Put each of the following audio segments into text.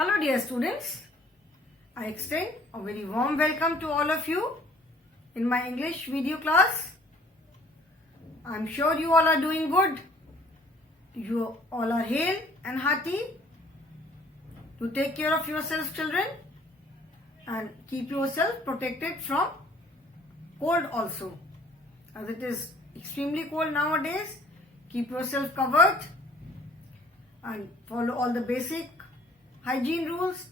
Hello dear students, I extend a very warm welcome to all of you in my English video class. I am sure you all are doing good. You all are hale and hearty. To take care of yourselves, children, and keep yourself protected from cold also. As it is extremely cold nowadays, keep yourself covered and follow all the basic hygiene rules,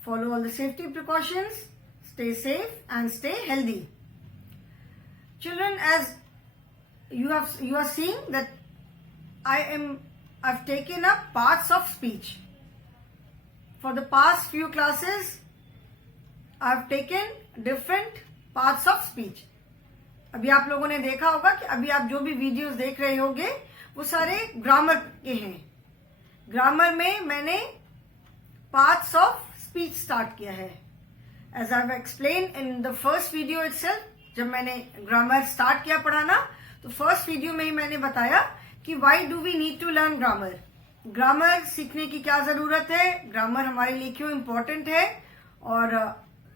follow all the safety precautions, stay safe and stay healthy. Children, as you are seeing that I've taken up parts of speech. For the past few classes, I've taken different parts of speech. अभी आप लोगों ने देखा होगा कि अभी आप जो भी वीडियोस देख रहे होंगे वो सारे ग्रामर के हैं. ग्रामर में मैंने पार्ट्स ऑफ स्पीच स्टार्ट किया है. As I have explain in the first video itself, जब मैंने ग्रामर स्टार्ट किया पढ़ाना तो फर्स्ट वीडियो में ही मैंने बताया कि why do we need to learn grammar. Grammar सीखने की क्या जरूरत है, ग्रामर हमारे लिए क्यों इम्पोर्टेंट है और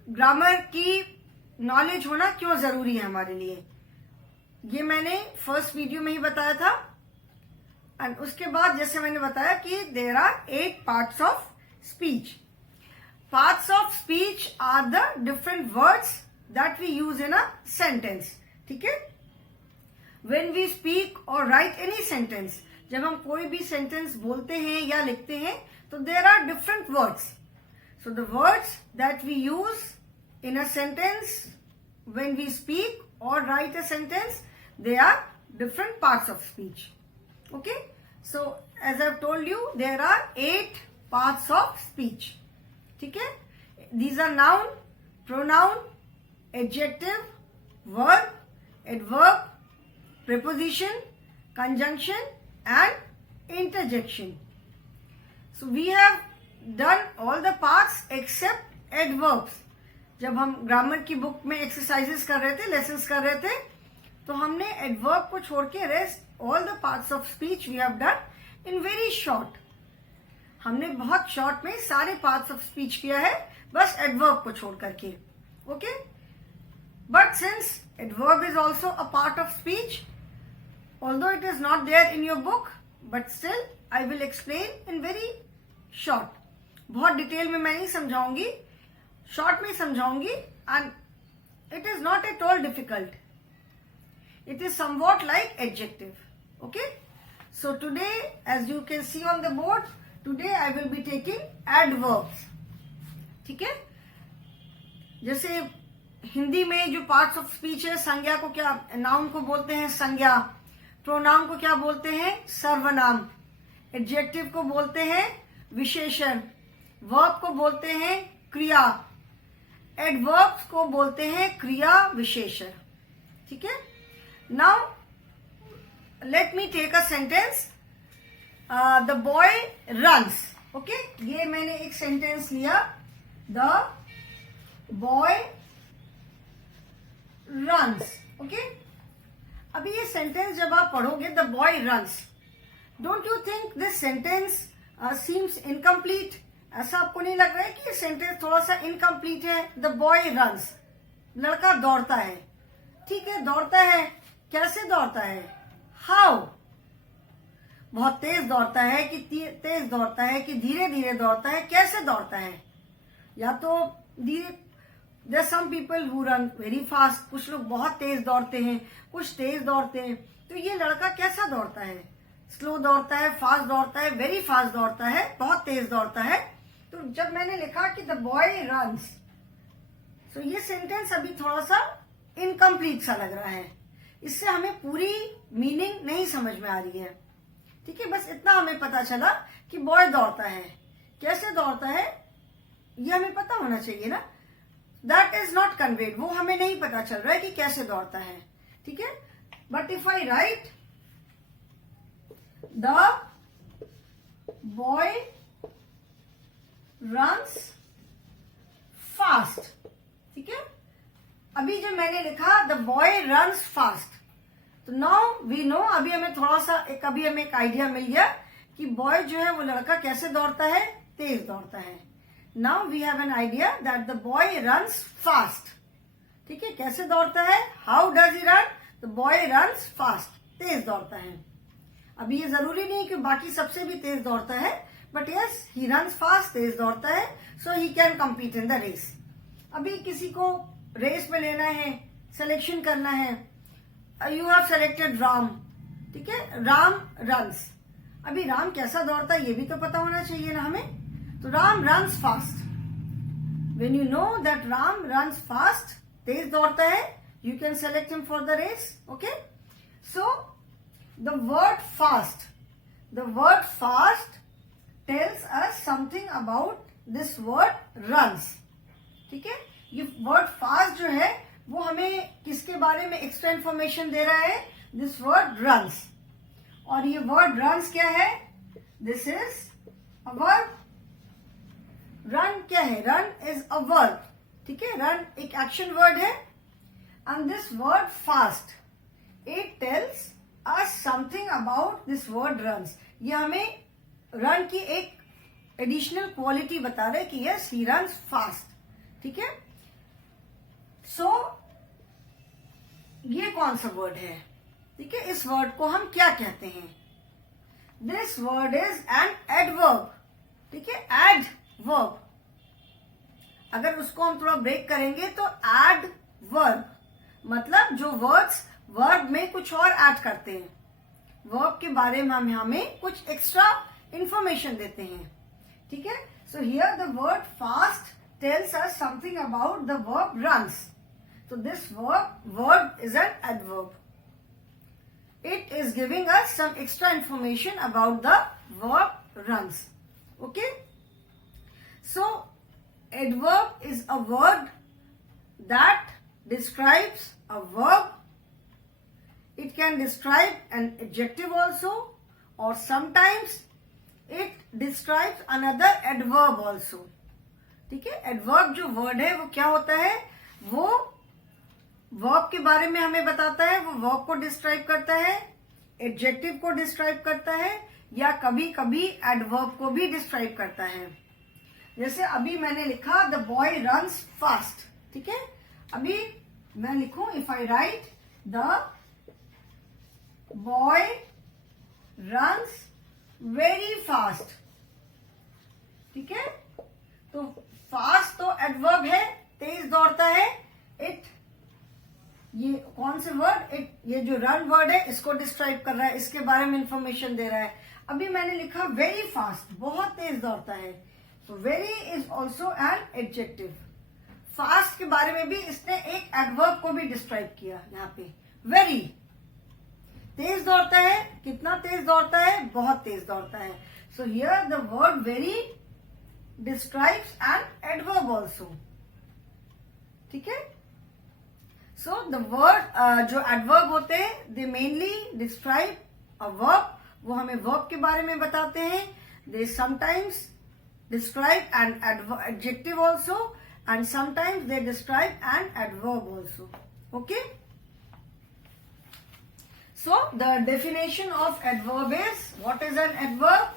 ग्रामर की नॉलेज होना क्यों जरूरी है हमारे लिए, ये मैंने फर्स्ट वीडियो में ही बताया था. एंड उसके बाद जैसे मैंने बताया कि there are 8 parts of speech. Parts of speech are the different words that we use in a sentence. ठीक है, व्हेन वी स्पीक और राइट एनी सेंटेंस, जब हम कोई भी सेंटेंस बोलते हैं या लिखते हैं तो there are different words. So the words that we use in a sentence, when we speak or write a sentence, they are different parts of speech. Okay, so as I've told you, there are 8 parts of speech. ठीक है, these are noun, pronoun, adjective, verb, adverb, preposition, conjunction and interjection. So we have done all the parts except adverbs. जब हम grammar की book में exercises कर रहे थे, lessons कर रहे थे, तो हमने एडवर्ब को छोड़ के rest all the parts of speech we have done in very short. हमने बहुत शॉर्ट में सारे पार्ट्स ऑफ स्पीच किया है, बस एडवर्ब को छोड़ करके. Okay, but since adverb is also a part of speech, although it is not there in your book, but still I will explain in very short. बहुत detail में मैं नहीं समझाऊंगी, शॉर्ट में समझाऊंगी. And it is not at all difficult, it is somewhat like adjective. Okay, so today as you can see on the board, today I will be taking adverbs. ठीक है, जैसे हिंदी में जो पार्ट्स ऑफ स्पीच है, संज्ञा को क्या, noun को बोलते हैं संज्ञा, प्रोनाउन को क्या बोलते हैं सर्वनाम, एडजेक्टिव को बोलते हैं विशेषण, वर्ब को बोलते हैं क्रिया, एडवर्ब्स को बोलते हैं क्रिया विशेषण. ठीक है, now let me take a sentence. The boy runs. Okay, ये मैंने एक सेंटेंस लिया, द बॉय रन्स. ओके, अभी ये सेंटेंस जब आप पढ़ोगे, the boy runs, don't you think this sentence seems incomplete? ऐसा आपको नहीं लग रहा है कि ये सेंटेंस थोड़ा सा इनकम्प्लीट है? द बॉय रन्स, लड़का दौड़ता है. ठीक है, दौड़ता है, कैसे दौड़ता है? हाउ? बहुत तेज दौड़ता है कि तेज दौड़ता है कि धीरे धीरे दौड़ता है, कैसे दौड़ता है? या तो धीरे, there are some people who run very fast, कुछ लोग बहुत तेज दौड़ते हैं, कुछ तेज दौड़ते हैं. तो ये लड़का कैसा दौड़ता है? स्लो दौड़ता है, फास्ट दौड़ता है, वेरी फास्ट दौड़ता है, बहुत तेज दौड़ता है. तो जब मैंने लिखा कि द बॉय रन्स, तो ये सेंटेंस अभी थोड़ा सा इनकम्प्लीट सा लग रहा है, इससे हमें पूरी मीनिंग नहीं समझ में आ रही है. ठीक है, बस इतना हमें पता चला कि बॉय दौड़ता है, कैसे दौड़ता है ये हमें पता होना चाहिए ना. दैट इज नॉट कन्वेड, वो हमें नहीं पता चल रहा है कि कैसे दौड़ता है. ठीक है, but if I right the boy runs fast. ठीक है, अभी जब मैंने लिखा द बॉय रन्स फास्ट, तो नाउ वी नो, अभी हमें थोड़ा सा अभी हमें एक आइडिया मिल गया कि बॉय जो है वो लड़का कैसे दौड़ता है, तेज दौड़ता है. Now we have an idea that the boy runs fast. ठीक है, कैसे दौड़ता है? How does he run? The boy runs fast, तेज दौड़ता है. अभी ये जरूरी नहीं कि बाकी सबसे भी तेज दौड़ता है, but yes he runs fast, तेज दौड़ता है, so he can compete in the race. अभी किसी को रेस में लेना है, सिलेक्शन करना है. You have selected Ram. ठीक है, राम रन्स. अभी राम कैसा दौड़ता है ये भी तो पता होना चाहिए ना हमें. तो Ram runs fast. When you know that Ram runs fast, तेज दौड़ता है, you can select him for the race. Okay, so the word fast tells us something about this word runs. ठीक है, ये word fast जो है वो हमें किसके बारे में एक्स्ट्रा इंफॉर्मेशन दे रहा है? This word runs. और ये वर्ड runs क्या है? This is a verb. Run क्या है? Run is a verb. ठीक है, रन एक एक्शन वर्ड है. And this word fast, it tells us something about this word runs. ये हमें रन की एक एडिशनल क्वालिटी बता रहे कि यस ही रन्स फास्ट. ठीक है, सो ये कौन सा वर्ड है? ठीक है, इस वर्ड को हम क्या कहते हैं? This word is an adverb. ठीक है, एडवर्ब. अगर उसको हम थोड़ा ब्रेक करेंगे तो एडवर्ब मतलब जो वर्ड्स वर्ब में कुछ और ऐड करते हैं, वर्ब के बारे में हम हमें कुछ एक्स्ट्रा इंफॉर्मेशन देते हैं. ठीक है, so here the word fast tells us something about the verb runs. So this verb is an adverb. It is giving us some extra information about the verb runs. Okay? So adverb is a word that describes a verb. It can describe an adjective also, or sometimes it describes another adverb also. ठीक है, adverb जो word है वो क्या होता है? वो verb के बारे में हमें बताता है, वो वर्ब को डिस्क्राइब करता है, एडजेक्टिव को डिस्क्राइब करता है, या कभी कभी एडवर्ब को भी डिस्क्राइब करता है. जैसे अभी मैंने लिखा द बॉय रन्स फास्ट. ठीक है, अभी मैं लिखूं if I right the boy runs very fast. ठीक है, तो फास्ट तो एडवर्ब है, तेज दौड़ता है. इट ये कौन से वर्ड? इट ये जो रन वर्ड है इसको डिस्क्राइब कर रहा है, इसके बारे में इंफॉर्मेशन दे रहा है. अभी मैंने लिखा वेरी फास्ट, बहुत तेज दौड़ता है. तो very is also an adjective. Fast के बारे में भी इसने एक एडवर्ब को भी डिस्क्राइब किया. यहाँ पे वेरी तेज दौड़ता है. कितना तेज दौड़ता है? बहुत तेज दौड़ता है. So here the word very describes an adverb also. ठीक है, सो द वर्ड जो एडवर्ब होते हैं दे मेनली डिस्क्राइब अ वर्ब. वो हमें वर्ब के बारे में बताते हैं. They sometimes describe an adjective also, and sometimes they describe an adverb also. Okay, so the definition of adverb is, what is an adverb?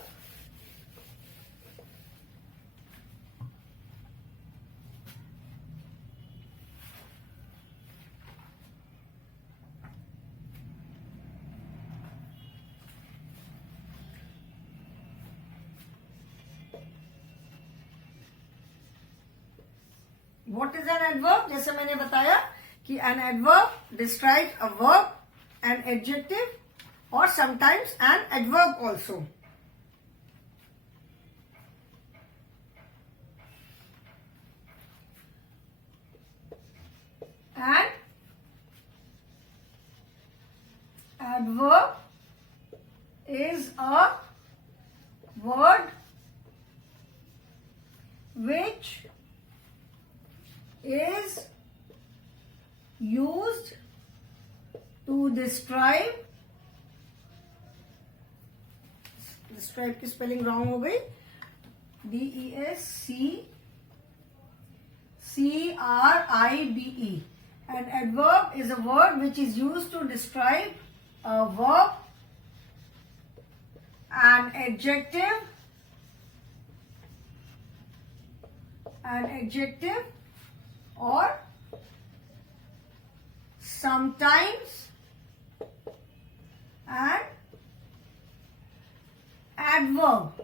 What is an adverb? जैसे मैंने बताया कि an adverb describes a verb, an adjective, or sometimes an adverb also. An adverb is a word which is used to describe की spelling wrong हो गई, DESCRIBE. An adverb is a word which is used to describe a verb, an adjective, an adjective or sometimes an adverb।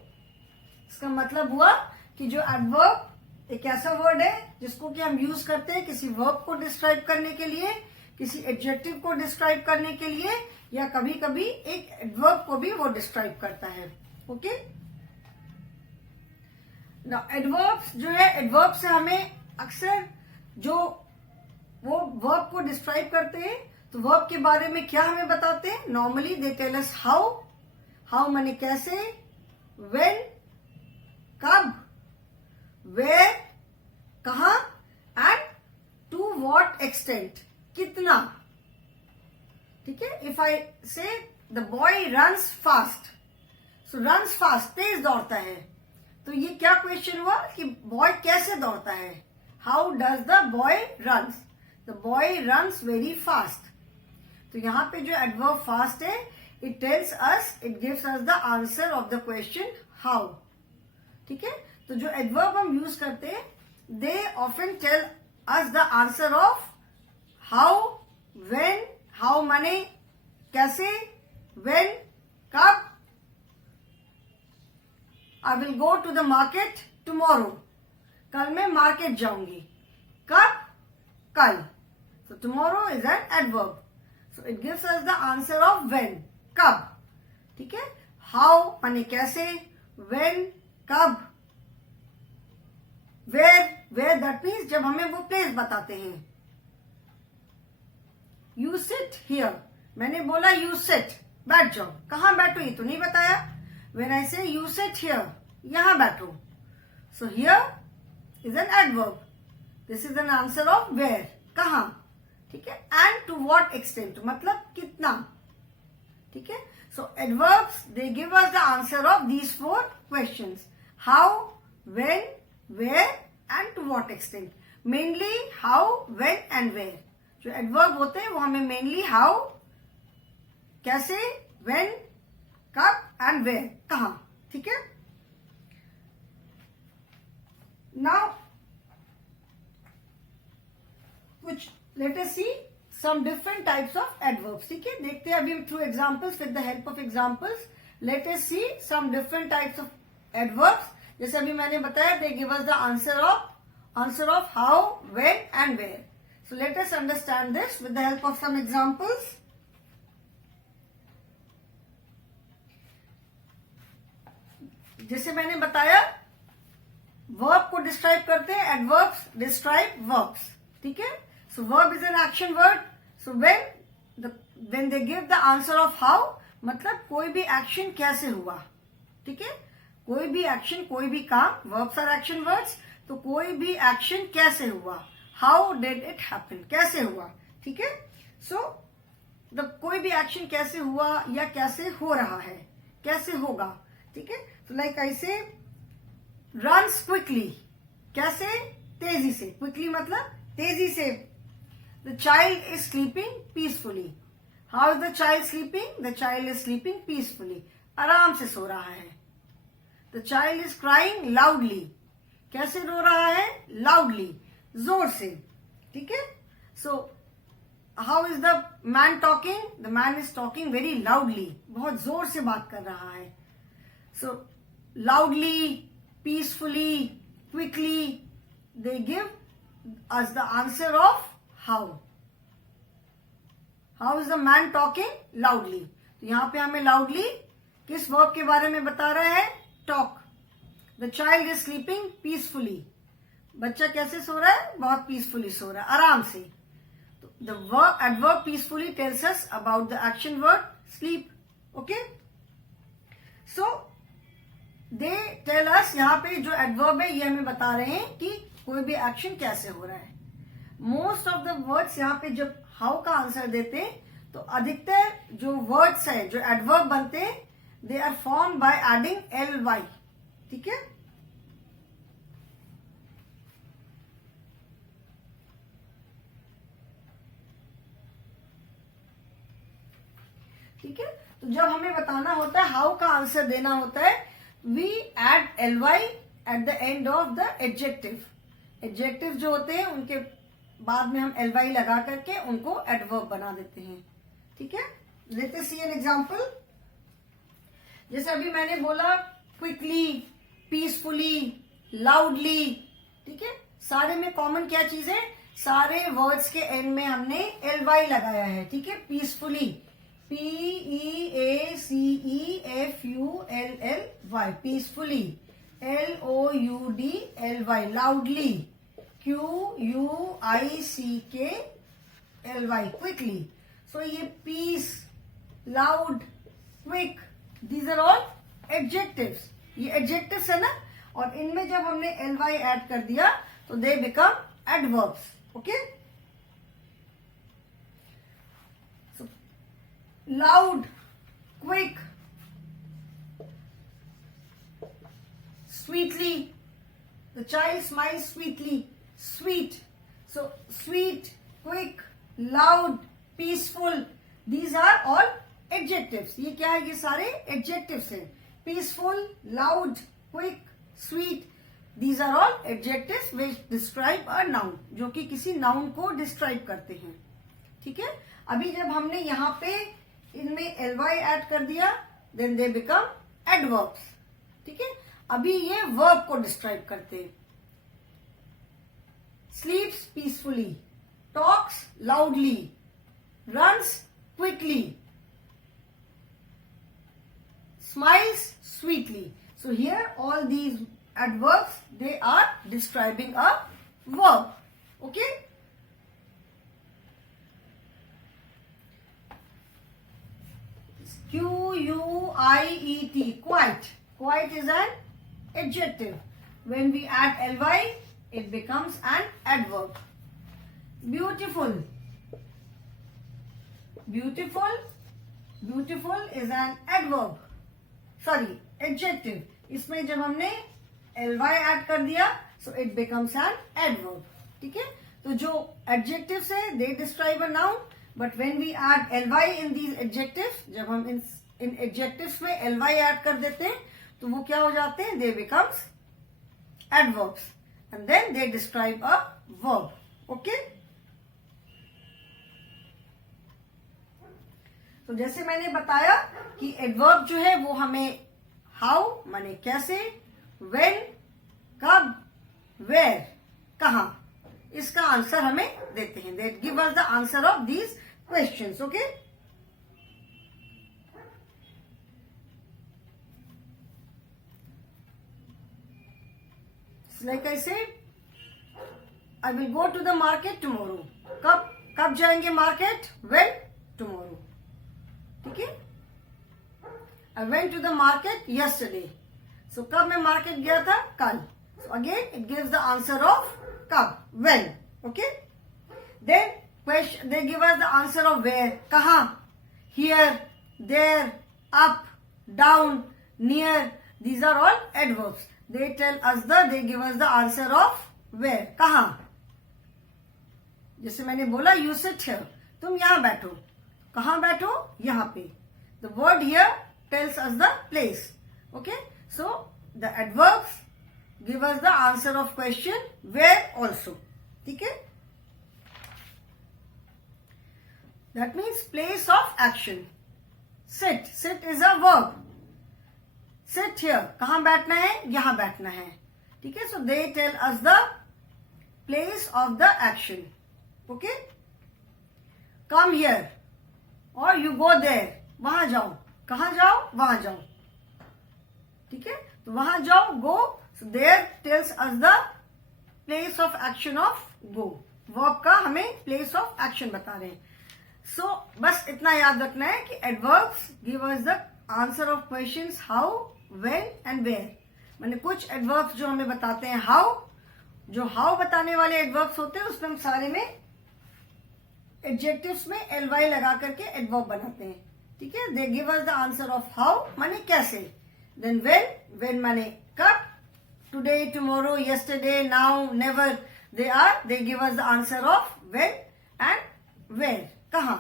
इसका मतलब हुआ कि जो adverb एक ऐसा वर्ड है जिसको कि हम यूज करते हैं किसी वर्ब को डिस्क्राइब करने के लिए, किसी एडजेक्टिव को डिस्क्राइब करने के लिए, या कभी कभी एक एडवर्ब को भी वो डिस्क्राइब करता है। ओके, एडवर्ब्स जो है, एडवर्ब से हमें अक्सर जो वो वर्ब को डिस्क्राइब करते हैं तो वर्ब के बारे में क्या हमें बताते हैं? Normally they tell us how, how माने कैसे, व्हेन कब, वेयर कहां, एंड टू व्हाट एक्सटेंट कितना। ठीक है, if I say the boy runs fast, so runs fast तेज दौड़ता है, तो ये क्या क्वेश्चन हुआ कि बॉय कैसे दौड़ता है? How does the boy runs? The boy runs very fast. तो यहां पे जो एडवर्ब फास्ट है, it tells us, it gives us the answer of the question how. ठीक है, तो जो एडवर्ब हम यूज करते हैं they often tell us the answer of how, when, how माने कैसे, व्हेन कब। I will go to the market tomorrow, कल मैं मार्केट जाऊंगी। कब? कल। So tomorrow is an adverb. So it gives us the answer of when, कब। ठीक है, how माने कैसे, when कब, where that means जब हमें वो प्लेस बताते हैं। You sit here, मैंने बोला you sit, बैठ जाओ, कहां बैठो ये तो नहीं बताया। When I say you sit here, यहां बैठो, so here is an adverb. This is an answer of where, कहां। ठीक है, and to what extent मतलब कितना। ठीक है, so adverbs they give us the answer of these four questions: how, when, where and to what extent. Mainly how, when and where। जो adverb होते हैं वो हमें mainly how, कैसे, when, कब and where कहां। ठीक है, now कुछ let us see some different types of adverbs। ठीक है, देखते हैं अभी through examples, with the help of examples let us see some different types of adverbs। जैसे अभी मैंने बताया they give us the answer of how, when and where। So let us understand this with the help of some examples। जैसे मैंने बताया verb को describe करते हैं एडवर्ब्स डिस्क्राइब वर्ब्स। ठीक है, so verb is an action word। so when they give the answer of how मतलब कोई भी एक्शन कैसे हुआ। ठीक है, कोई भी एक्शन, कोई भी काम, verbs are action words, तो कोई भी एक्शन कैसे हुआ, हाउ डिड इट हैपन, कैसे हुआ। ठीक है, सो कोई भी एक्शन कैसे हुआ या कैसे हो रहा है, कैसे होगा। ठीक है, तो लाइक ऐसे रन्स क्विकली, कैसे, तेजी से, क्विकली मतलब तेजी से। The child is sleeping peacefully, how is the child sleeping? The child is sleeping peacefully, आराम से सो रहा है। The child is crying loudly, कैसे रो रहा है, लाउडली, जोर से। ठीक है, so how is the man talking? The man is talking very loudly, बहुत जोर से बात कर रहा है। So loudly, peacefully, quickly, they give us the answer of how. How is the man talking loudly, तो यहां पे हमें लाउडली किस वर्ब के बारे में बता रहे हैं? Talk. The child is sleeping peacefully, बच्चा कैसे सो रहा है? बहुत पीसफुली सो रहा है, आराम से। तो the verb adverb peacefully tells us about the action word sleep. Okay, so they tell us, यहाँ पे जो एडवर्ब है ये हमें बता रहे हैं कि कोई भी एक्शन कैसे हो रहा है। मोस्ट ऑफ द वर्ड्स यहाँ पे जब हाउ का आंसर देते हैं तो अधिकतर जो वर्ड्स है, जो एडवर्ब बनते हैं, they are form by adding ly। ठीक है, ठीक है, तो जब हमें बताना होता है, हाउ का आंसर देना होता है, we add ly at the end of the adjective. Adjective जो होते हैं उनके बाद में हम ly लगा करके उनको एडवर्ब बना देते हैं। ठीक है, लेते सी एन एग्जाम्पल। जैसे अभी मैंने बोला क्विकली, पीसफुली, लाउडली। ठीक है, सारे में कॉमन क्या चीज है, सारे वर्ड्स के एंड में हमने ly लगाया है। ठीक है, peacefully, PEACEFULLY, peacefully, LOUDLY, loudly, QUICKLY, quickly. So ये peace, loud, quick, these are all adjectives. ये एडजेक्टिव्स है ना, और इनमें जब हमने ly ऐड कर दिया तो they become adverbs. Okay, loud, quick, sweetly, the child smiles sweetly, sweet. So sweet, quick, loud, peaceful, these are all adjectives. ये क्या है, ये सारे adjectives हैं। peaceful, loud, quick, sweet, these are all adjectives which describe a noun, जो कि किसी noun को describe करते हैं। ठीक है, अभी जब हमने यहाँ पे इनमें ly ऐड कर दिया, देन दे बिकम एडवर्ब्स। ठीक है, अभी ये वर्ब को डिस्क्राइब करते हैं। स्लीप्स peacefully, talks loudly, runs quickly, smiles sweetly. So here all these adverbs, they are describing a verb. Okay? QUIET, quiet. Quiet is an adjective. When we add ly, it becomes an adverb. Beautiful. Beautiful. Beautiful is an adverb. Sorry, adjective. इसमें जब हमने ly add कर दिया, so it becomes an adverb. ठीक है, तो जो adjectives है, they describe a noun. But when we add ly in these adjectives, जब हम इन adjectives में ly ऐड कर देते हैं, तो वो क्या हो जाते हैं, they becomes adverbs, and then they describe a verb. Okay? तो जैसे मैंने बताया कि एडवर्ब जो है वो हमें हाउ माने कैसे, व्हेन कब, वेयर कहाँ, इसका आंसर हमें देते हैं। They give us the answer of these questions. Okay, like I said, I will go to the market tomorrow. कब जाएंगे मार्केट, व्हेन, टुमारो। ठीक है, I went to the market yesterday. So कब मैं मार्केट गया था, कल। So again it gives the answer of कब, when. Okay, then question, they give us the answer of where, कहाँ, here, there, up, down, near, these are all adverbs. They tell us they give us the answer of where, कहाँ। जैसे मैंने बोला, you sit here, तुम यहां बैठो। कहां बैठो, यहां पे। The word here tells us the place. Okay, so the adverbs give us the answer of question where also. ठीक है, that means place of action. Sit, sit is a verb. Sit here, कहां बैठना है, यहां बैठना है। ठीक है, so they tell us the place of the action. Okay, come here और यू गो देयर, वहां जाओ। कहां जाओ, वहां जाओ। ठीक है, तो वहां जाओ, go. So there tells us the place of action of go. Verb का हमें प्लेस ऑफ एक्शन बता रहे हैं। सो बस इतना याद रखना है कि adverbs give us the answer of questions how, when and where. मैंने कुछ एडवर्ब्स जो हमें बताते हैं हाउ, जो हाउ बताने वाले एडवर्ब्स होते हैं उसमें हम सारे में एडजेक्टिव्स में ly लगा करके एडवर्ब बनाते हैं। ठीक है, they give us the answer of how माने कैसे, देन व्हेन माने कब, today, tomorrow, yesterday, now, never, they give us the answer of when and where, कहाँ,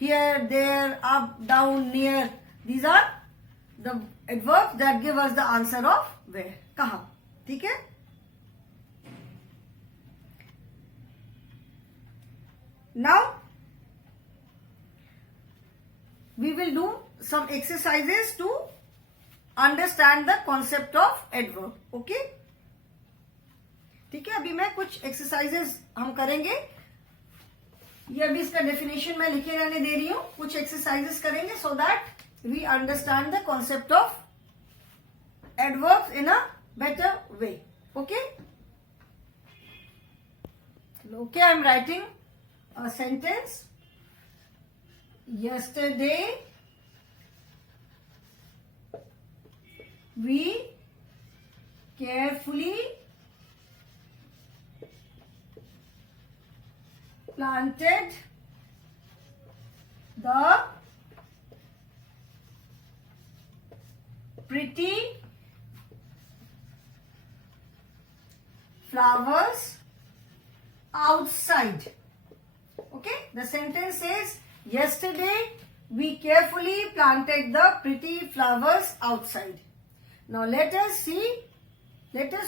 here, there, up, down, near, these are the adverbs that give us the answer of where, कहाँ। ठीक है, Now we will do some exercises to understand the concept of adverb. Okay? ठीक है, अभी मैं कुछ exercises हम करेंगे. ये अभी इसका डेफिनेशन मैं लिखे रहने दे रही हूं. कुछ एक्सरसाइजेस करेंगे so that we understand the concept of adverbs in a better way. Okay okay, I am writing a sentence. Yesterday we carefully planted the pretty flowers outside. Okay, the sentence says, yesterday we carefully planted the pretty flowers outside. Now let us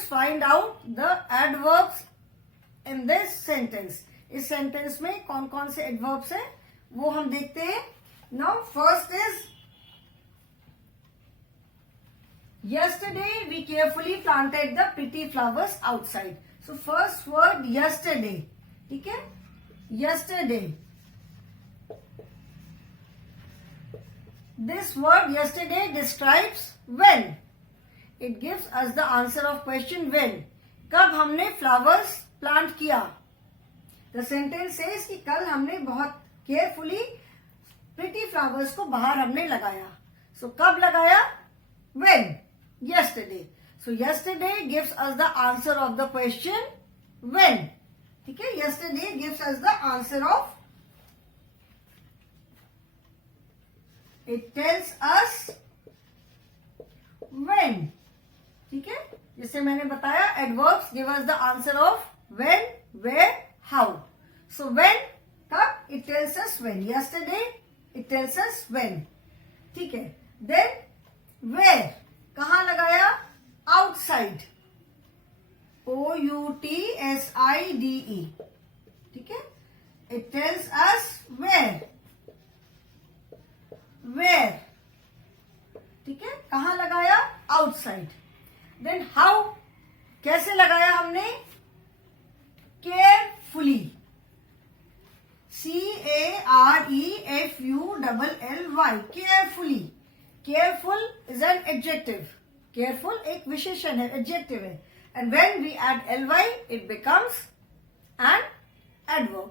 find out the adverbs in this sentence. इस sentence में कौन कौन से adverbs हैं वो हम देखते हैं. Now first is, yesterday we carefully planted the pretty flowers outside. So first word yesterday. ठीक है, yesterday. This word yesterday describes when. It gives us the answer of question when. कब हमने flowers plant किया. The sentence says कि कल हमने बहुत carefully pretty flowers को बाहर हमने लगाया. So कब लगाया? When. Yesterday. So yesterday gives us the answer of the question when. ठीक है, yesterday gives us the answer of. It tells us when. ठीक है, जैसे मैंने बताया adverbs give us the answer of when, where, how. So when, कब, it tells us when. Yesterday it tells us when. ठीक है, then where, कहाँ लगाया? Outside. O-U-T-S-I-D-E. ठीक है, it tells us where. Where. ठीक है, कहाँ लगाया? Outside. Then how, कैसे लगाया हमने? Carefully. C-A-R-E-F-U-L-L-Y. Carefully. Careful is an adjective. Careful एक विशेषण है, adjective है. And when we add ly, it becomes an adverb.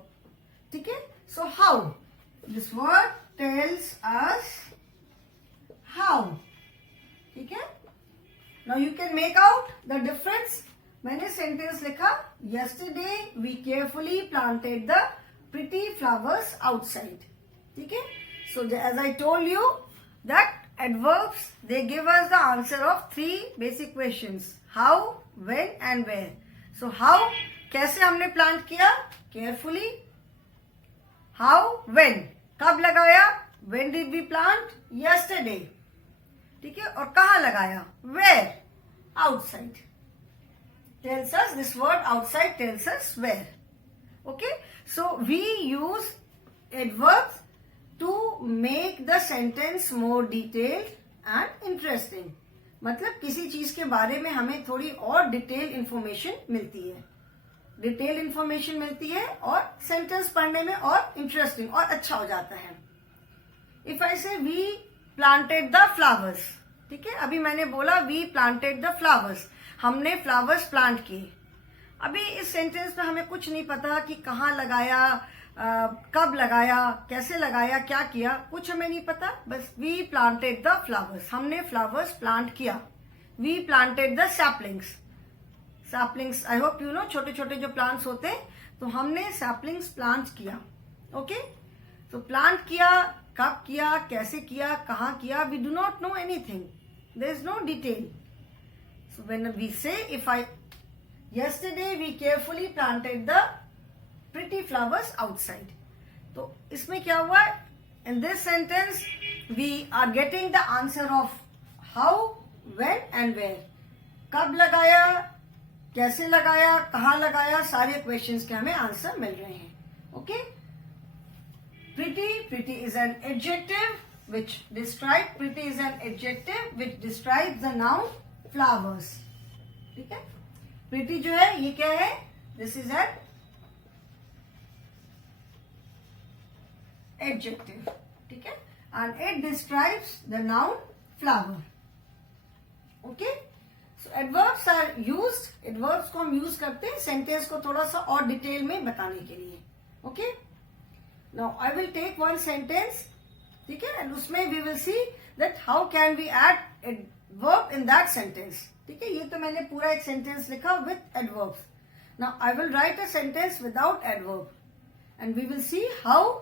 ठीक है, so how. This word tells us how. ठीक है, now you can make out the difference. मैंने sentence लिखा, yesterday we carefully planted the pretty flowers outside. ठीक है, so as I told you that adverbs, they give us the answer of three basic questions: how, when and where. So how, कैसे हमने plant किया? Carefully. How, when, कब लगाया? When did we plant? Yesterday. ठीक है, और कहाँ लगाया? Where? Outside. Tells us, this word outside tells us where. Okay, so we use adverbs to make the sentence more detailed and interesting. मतलब किसी चीज के बारे में हमें थोड़ी और डिटेल इंफॉर्मेशन मिलती है. डिटेल इंफॉर्मेशन मिलती है और सेंटेंस पढ़ने में और इंटरेस्टिंग और अच्छा हो जाता है. इफ आई से वी प्लांटेड द फ्लावर्स. ठीक है, अभी मैंने बोला वी प्लांटेड द फ्लावर्स, हमने फ्लावर्स प्लांट किए. अभी इस सेंटेंस में हमें कुछ नहीं पता कि कहाँ लगाया, कब लगाया, कैसे लगाया, क्या किया, कुछ हमें नहीं पता. बस वी प्लांटेड द फ्लावर्स, हमने फ्लावर्स प्लांट किया. We planted the saplings. Saplings I hope you know, छोटे छोटे जो प्लांट्स होते हैं, तो हमने सैपलिंग्स प्लांट किया. ओके, तो प्लांट किया, कब किया, कैसे किया, कहाँ किया, we do not know anything. There is no detail. So when we say if I yesterday we carefully planted the pretty flowers outside. तो इसमें क्या हुआ? In this sentence we are getting the answer of how, when and where. कब लगाया, कैसे लगाया, कहाँ लगाया, सारे क्वेश्चंस के हमें आंसर मिल रहे हैं. Okay, Pretty is an adjective which describes the noun flowers. ठीक है, pretty जो है ये क्या है, this is an adjective. ठीक है, and it describes the noun flower. Okay, so adverbs are used. adverbs को हम यूज करते हैं सेंटेंस को थोड़ा सा और डिटेल में बताने के लिए. Okay, now I will take one sentence. ठीक है, and उसमें we will see that how can we add adverb in that sentence. ठीक है, ये तो मैंने पूरा एक सेंटेंस लिखा with adverbs. Now I will write a sentence without adverb, and we will see how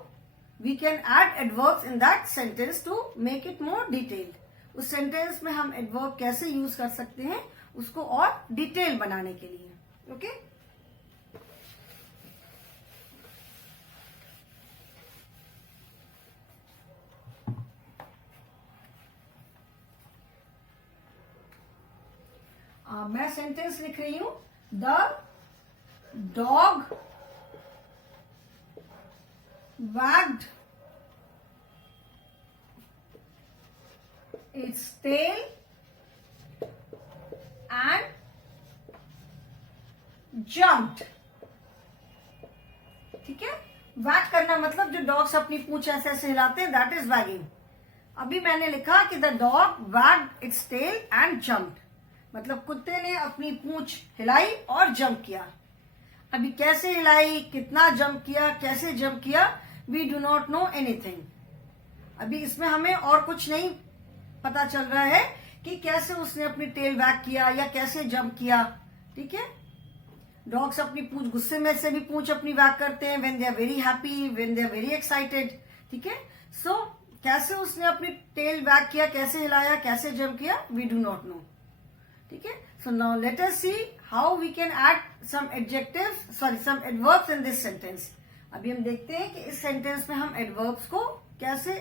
we can add adverbs in that sentence to make it more detailed. उस sentence में हम adverb कैसे यूज कर सकते हैं उसको और डिटेल बनाने के लिए. ओके, मैं सेंटेंस लिख रही हूं. The dog wagged its tail and jumped. ठीक है, वैग करना मतलब जो डॉग्स अपनी पूंछ ऐसे ऐसे हिलाते हैं, दैट इज वैगिंग. अभी मैंने लिखा कि the dog wagged its tail and jumped, मतलब कुत्ते ने अपनी पूंछ हिलाई और जंप किया. अभी कैसे हिलाई, कितना जंप किया, कैसे जंप किया, we do not know anything. अभी इसमें हमें और कुछ नहीं पता चल रहा है कि कैसे उसने अपनी टेल वैग किया या कैसे जंप किया. ठीक है, डॉग्स अपनी पूंछ, गुस्से में से भी पूंछ अपनी वैग करते हैं when they are very happy, when they are very excited. ठीक है, सो कैसे उसने अपनी टेल वैग किया, कैसे हिलाया, कैसे जंप किया, वी डू नॉट नो. ठीक है, so now let us see how we can add some adverbs in this sentence. अभी हम देखते हैं कि इस सेंटेंस में हम एडवर्ब्स को कैसे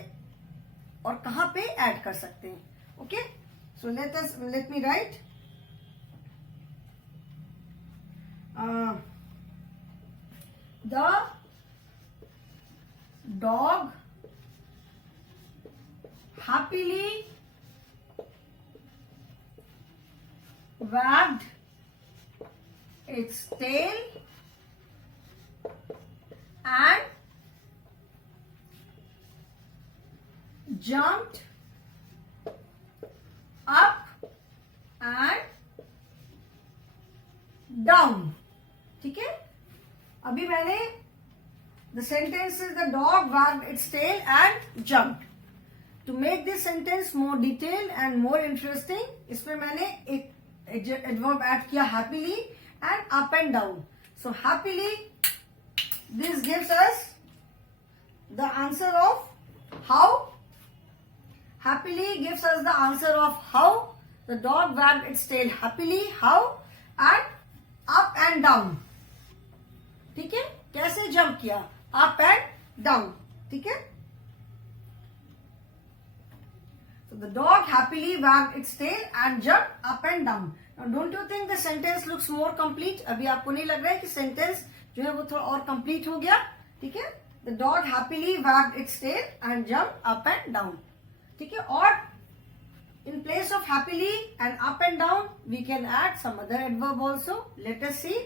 और कहां पे ऐड कर सकते हैं. Okay, so let me right. The dog happily wagged its tail and jumped up and down. ठीक है, अभी मैंने the sentence is the dog wagged its tail and jumped. To make this sentence more detailed and more interesting, इसमें मैंने एक adverb add किया happily and up and down. So happily, this gives us the answer of how. Happily gives us the answer of how the dog wagged its tail happily, how, and up and down. ठीक है, कैसे jump किया, up and down. ठीक है, so the dog happily wagged its tail and jumped up and down. Now don't you think the sentence looks more complete? अभी आपको नहीं लग रहा है कि सेंटेंस जो है वो थोड़ा और कंप्लीट हो गया. ठीक है, the dog happily wagged its tail and jumped up and down. ठीक है, और in place of happily and up and down we can add some other adverb also. Let us see.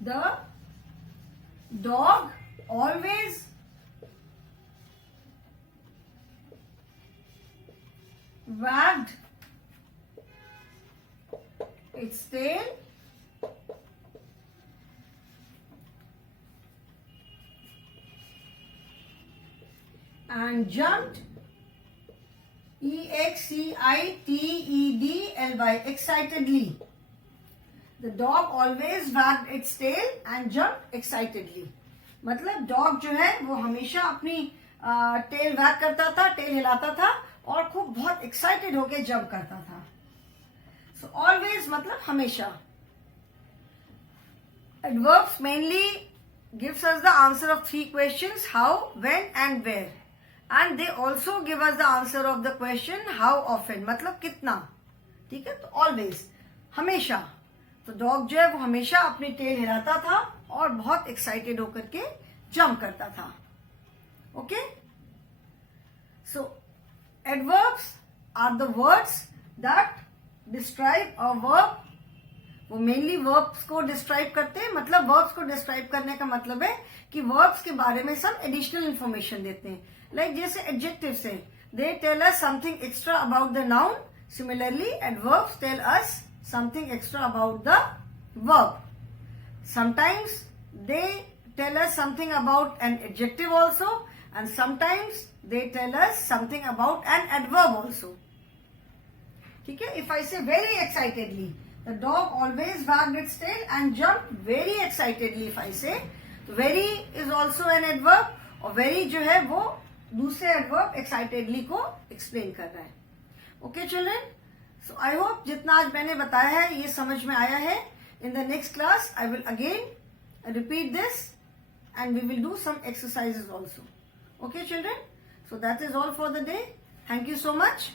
The dog always wagged its tail and jumped excitedly. Excitedly. The dog always wagged its tail and jumped excitedly. मतलब dog जो है वो हमेशा अपनी tell वैग करता था, tell हिलाता था और खूब बहुत एक्साइटेड होके जंप करता था. सो ऑलवेज मतलब हमेशा. Adverbs mainly gives us the answer of 3 questions: how, when and where. And they also give us the answer of the question how often, मतलब कितना. ठीक है, तो always हमेशा. तो डॉग जो है वो हमेशा अपनी टेल हिलाता था और बहुत एक्साइटेड होकर के जंप करता था. Okay, so adverbs are the words that describe a verb. वो मेनली वर्ब्स को डिस्क्राइब करते हैं. मतलब वर्ब्स को डिस्क्राइब करने का मतलब है कि वर्ब्स के बारे में सब एडिशनल इंफॉर्मेशन देते हैं. लाइक जैसे एडजेक्टिव्स है, they tell us something extra about the noun. Similarly adverbs tell us something extra about the verb. Sometimes they tell us something about an adjective also, and sometimes they tell us something about an adverb also. ठीक है? If I say very excitedly, the dog always wagged its tail and jumped very excitedly. If I say, very is also an adverb, और very जो है वो दूसरे adverb excitedly को explain कर रहा है. Okay children? So I hope जितना आज मैंने बताया है ये समझ में आया है. In the next class I will again repeat this and we will do some exercises also. Okay children? So that is all for the day. Thank you so much.